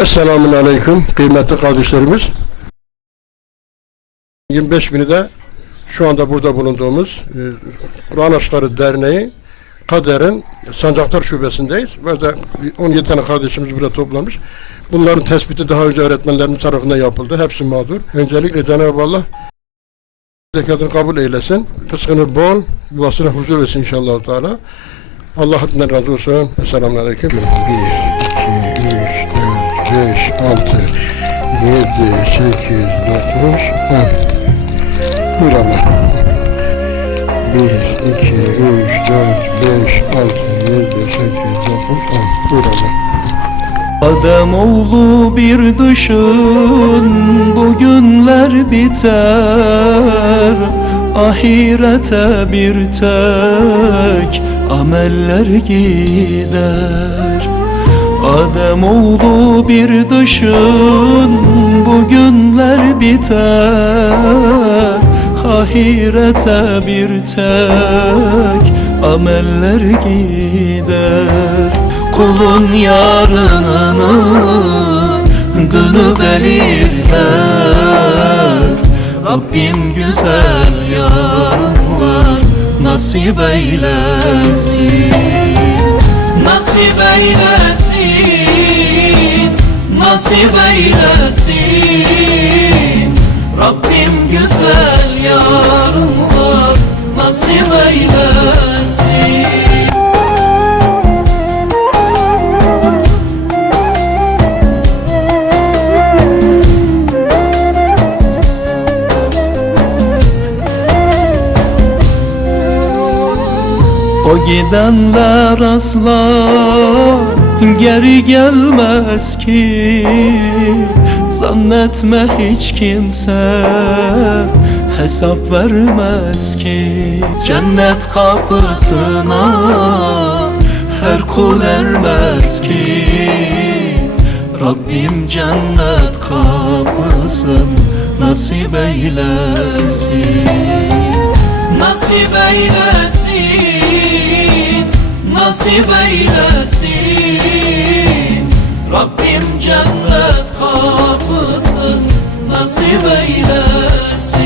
Esselamun Aleyküm kıymetli kardeşlerimiz. 25 bini de şu anda burada bulunduğumuz e, Kur'an Aşkları Derneği Kader'in Sancaktar Şubesindeyiz. Burada 17 tane kardeşimiz burada toplanmış. Bunların tespiti daha önce öğretmenlerimiz tarafından yapıldı. Hepsi mağdur. Öncelikle Cenab-ı Allah zekatını kabul eylesin. Rızkını bol, yuvasına huzur versin inşallah Teala. Allah hepsinden razı olsun. Esselamun Aleyküm. 1, 2, 3, 4, 5, 6, 7, 8, 9, 10. Buyur Allah. 1, 2, 3, 4, 5, 6, 7, 8, 9, 10. Buyur Allah. Adem oğlu bir düşün Bugünler biter Ahirete bir tek Ameller gider Adem oğlu bir düşün Bugünler biter. Ahirete bir tek Ameller gider. Kulun yarınını Günü belirler. Rabbim güzel yarınlar Nasip eylesin. Nasip eylesin Nasip eylesin. Rabbim güzel yarınlar Nasip eylesin. O gidenler asla geri gelmez ki. Zannetme hiç kimse hesap vermez ki. Cennet kapısına her kul ermez ki. Rabbim cennet kapısın nasip eylesin. Nasip eylesin Nasip eylesin. Rabbim cennet kapısın Nasip eylesin